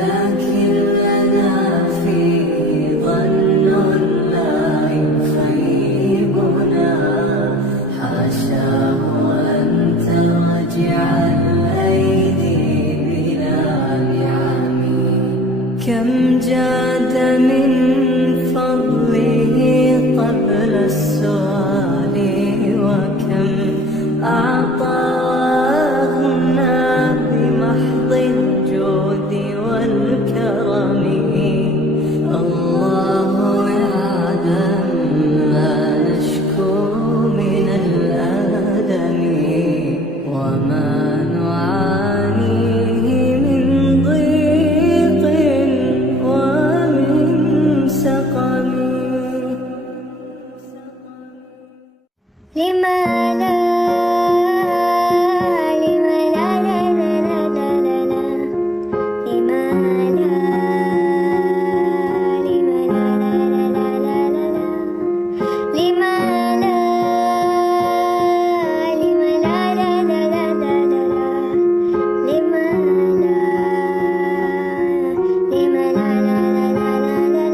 لكن لنا في ظن لا يخيبنا حاشاه أن ترجع الأيدي بلا نعم كم جاد من فضله قبل السؤال وكم أعطانا بمحض الجود والكرم الله يعلم ما نشكو من الألم وما نعانيه من ضيق ومن سقم لما لا لما لا لا لا لا لا لا لا لما لا لما لا لا لا لا لا لا لما لا لما لا لا لا لا لا لا لما لا لما لا لا لا لا لا لا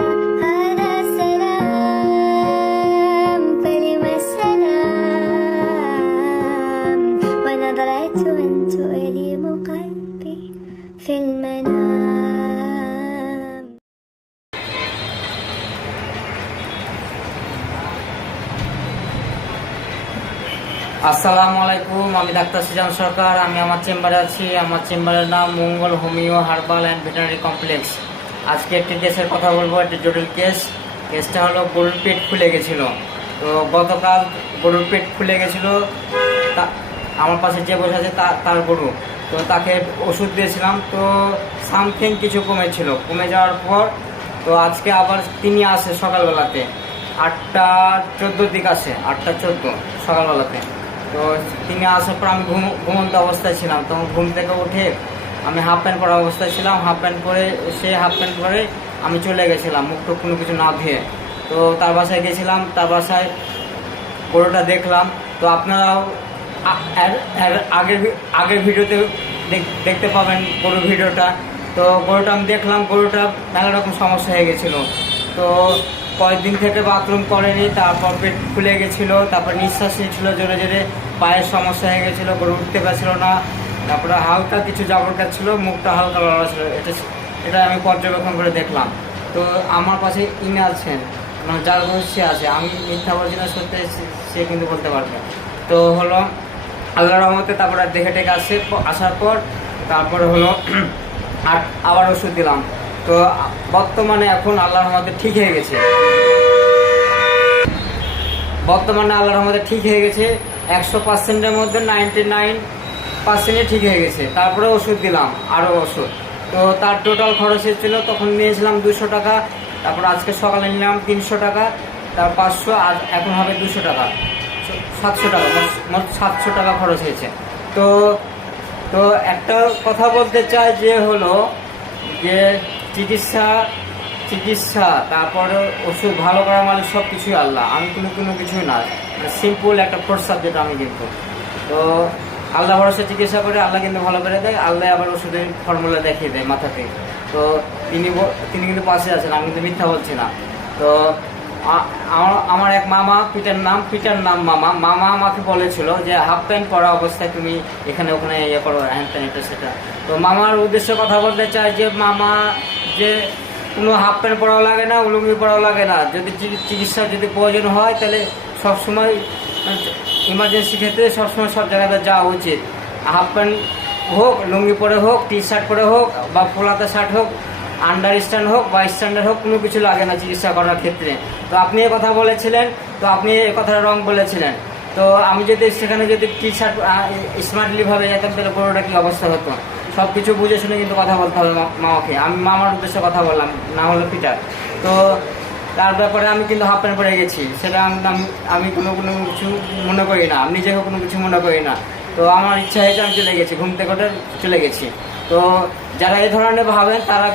هذا سلام فلما السلام ونظرة تؤلم قلبي في المنام আসসালামু আলাইকুম। আমি ডাক্তার সিজান সরকার। আমি আমার চেম্বারে আছি। আমার চেম্বারের নাম Mangal homeo herbal and veterinary complex. আজকে একটি কেসের কথা বলবো। একটি জটিল কেসটা হলো গরুর পেট ফুলে গেছিল। তো গতকাল গরুর পেট ফুলে গেছিল। আমার পাশে যে বসে আছে তার গরু। তো তাকে ওষুধ দিয়েছিলাম। তো সামথিং কিছু কমে যাওয়ার পর তো আজকে আবার তিনি আসে সকালবেলাতে 8:14 দিকে আসে, 8:14 সকালবেলাতে। তো তিনি আসার পর আমি ঘুমন্ত অবস্থায় ছিলাম। তখন ঘুম থেকে উঠে আমি হাফ প্যান্ট পরা অবস্থায় ছিলাম। হাফ প্যান্ট পরে আমি চলে গেছিলাম মুখ টুক কোনো কিছু না ধুয়ে। তো তার বাসায় গেছিলাম। তার বাসায় গরুটা দেখলাম। তো আপনারাও আগের ভিডিওতে দেখতে পাবেন গরুর ভিডিওটা। তো গরুটা আমি দেখলাম, গরুটা নানা রকম সমস্যা হয়ে গেছিলো। তো কয়েকদিন থেকে বাথরুম করেনি, তারপর পেট ফুলে গেছিলো, তারপর নিঃশ্বাস নিচ্ছিল জোরে জোরে, পায়ের সমস্যা হয়ে গেছিলো, গরু উঠতে পারছিল না। তারপরে হালকা কিছু জাবর কাটছিল, মুখটা হালকা লড়া ছিল। এটা আমি পর্যবেক্ষণ করে দেখলাম। তো আমার পাশে ইনি আছেন, যার বয়সে আছে, আমি মিথ্যা বলছি না, সত্যি সে কিন্তু বলতে পারবে। তো হলো আল্লাহর রহমতে তারপরে দেখে আসার পর তারপরে হলো আবার ওষুধ দিলাম। তো বর্তমানে এখন আল্লাহর রহমতে ঠিক হয়ে গেছে। 100%-এর মধ্যে 99% ঠিক হয়ে গেছে। তারপরে ওষুধ দিলাম, আরও ওষুধ। তো তার টোটাল খরচ এসেছিলো, তখন নিয়েছিলাম 200 টাকা। তারপর আজকে সকালে নিলাম 300 টাকা, তার 500, আর এখন হবে 200 টাকা, 700 টাকা, মোট 700 টাকা খরচ হয়েছে। তো একটা কথা বলতে চাই যে হলো যে চিকিৎসা তারপরে ওষুধ ভালো করার মালিক সব কিছুই আল্লাহ। আমি কোনো কিছুই না, সিম্পল একটা ফোর্স সাবজেক্ট আমি কিন্তু। তো আল্লাহ ভরসা চিকিৎসা করে আল্লাহ কিন্তু ভালো করে দেয়। আল্লাহ আবার ওষুধের ফর্মুলা দেখিয়ে দেয় মাথাতে। তো তিনি কিন্তু পাশে আছেন, আমি কিন্তু মিথ্যা বলছি না। তো আমার এক মামা, পিটার নাম মামা আমাকে বলেছিল যে হাফ প্যান্ট পরা অবস্থায় তুমি এখানে ওখানে ইয়ে করো, হ্যান প্যান্ট এটা সেটা। তো মামার উদ্দেশ্যে কথা বলতে চাই যে মামা যে কোনো হাফ প্যান্ট পরাও লাগে না, লুঙ্গি পরাও লাগে না। যদি চিকিৎসার যদি প্রয়োজন হয় তাহলে সবসময় ইমার্জেন্সি ক্ষেত্রে সবসময় সব জায়গাতে যাওয়া উচিত। হাফ প্যান্ট হোক, লুঙ্গি পরে হোক, টি শার্ট পরে হোক, বা ফোলাতা শার্ট হোক, আন্ডার স্ট্যান্ড হোক বা স্ট্যান্ডার্ড হোক, কোনো কিছু লাগে না চিকিৎসা করার ক্ষেত্রে। তো আপনি এ কথা বলেছিলেন, তো আপনি এ কথাটা রং বলেছিলেন। তো আমি যদি সেখানে যদি টি শার্ট স্মার্টলিভাবে যেতাম তাহলে গরুটা কী অবস্থা হতো। সব কিছু বুঝে শুনে কিন্তু কথা বলতে হবে মামাকে। আমি মামার উদ্দেশ্যে কথা বললাম, না হলো পিটার। তো তার ব্যাপারে আমি কিন্তু হাফ প্যান্ট পরে গেছি, সেটা আমি কোনো কিছু মনে করি না, আমি নিজেকে কোনো কিছু মনে করি না। তো আমার ইচ্ছা হয়েছে, আমি চলে গেছি, ঘুম থেকে চলে গেছি। তো যারা এই ধরনের ভাবেন তারা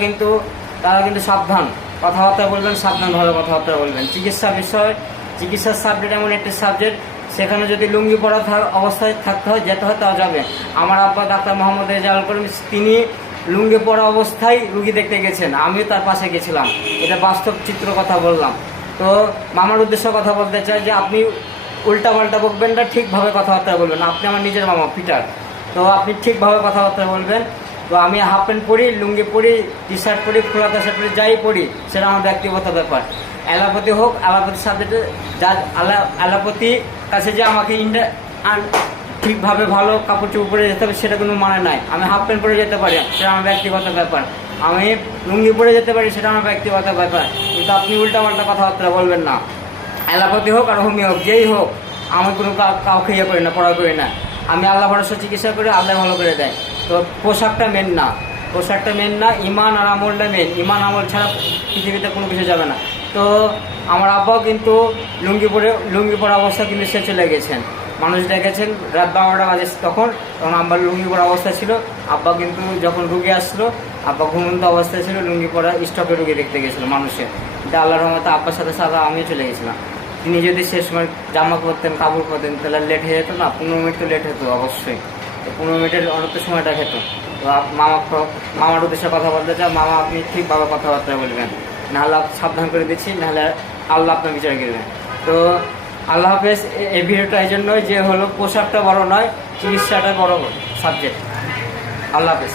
কিন্তু সাবধান কথাবার্তা বলবেন, সাবধানভাবে কথাবার্তা বলবেন। চিকিৎসার সাবজেক্ট এমন একটি সাবজেক্ট, সেখানে যদি লুঙ্গি পরা অবস্থায় থাকতে হয়, যেতে হয়, তাও যাবে। আমার আব্বা ডাক্তার মোহাম্মদ রেজাউল করিম, তিনি লুঙ্গি পরা অবস্থায় রুগী দেখতে গেছেন, আমিও তার পাশে গেছিলাম, এটা বাস্তব চিত্র কথা বললাম। তো মামার উদ্দেশ্যে কথা বলতে চাই যে আপনি উল্টা পাল্টা বকবেন না, ঠিকভাবে কথাবার্তা বলবেন। আপনি আমার নিজের মামা পিটার, তো আপনি ঠিকভাবে কথাবার্তা বলবেন। তো আমি হাফ প্যান্ট পরি, লুঙ্গি পরি, টি শার্ট পরি, খোলা টি শার্ট পরি, যাই পরি সেটা আমার ব্যক্তিগত ব্যাপার। অ্যালোপ্যাথি হোক, অ্যালোপ্যাথির সাবজেক্টে যা অ্যালোপ্যাথি কাছে যে আমাকে ঠিকভাবে ভালো কাপড় চোপড় পরে যেতে হবে সেটা কোনো মানে নাই। আমি হাফ প্যান্ট পরে যেতে পারি, সেটা আমার ব্যক্তিগত ব্যাপার। আমি লুঙ্গি পরে যেতে পারি, সেটা আমার ব্যক্তিগত ব্যাপার। কিন্তু আপনি উল্টাপাল্টা কথাবার্তা বলবেন না। অ্যালোপ্যাথি হোক আর হোমিও হোক, যেই হোক, আমি কোনো কাউকে ইয়ে করি না, পড়া করি না। আমি আল্লাহ ভরসা চিকিৎসা করে, আল্লাহ ভালো করে দেয়। তো পোশাকটা মেন না, পোশাকটা মেন না, ইমান আর আমলটা মেন। ইমান আমল ছাড়া পৃথিবীতে কোনো কিছু যাবে না। তো আমার আব্বাও কিন্তু লুঙ্গি পরা অবস্থা কিন্তু সে চলে গেছেন, মানুষ ডেকেছেন রাত 12টা বাজে, তখন আব্বার লুঙ্গি পরা অবস্থা ছিল। আব্বা কিন্তু যখন রুগী আসলো, আব্বা ঘুমন্ত অবস্থায় ছিল, লুঙ্গি পরা স্টপে রুগী দেখতে গেছিলো মানুষের। কিন্তু আল্লাহর রহমতে আব্বার সাথে সাথে আমিও চলে গেছিলাম। তিনি যদি সে সময় জামা পরতেন, কাপড় পরতেন, তাহলে লেট হয়ে যেত না, 15 মিনিট তো লেট হতো অবশ্যই। 15 মিনিটের অনেক সময়টা খেত। তো মামার উদ্দেশ্যে কথা বলতে চাই, মামা আপনি ঠিকভাবে কথাবার্তা বলবেন, নাহলে সাবধান করে দিচ্ছি, নাহলে আল্লাহ আপনার বিচার করবেন। তো আল্লাহ হাফেজ। এই ভিডিওটা এই জন্যই যে হলো পোশাকটা বড় নয়, চিকিৎসাটা বড় সাবজেক্ট। আল্লাহ হাফেজ।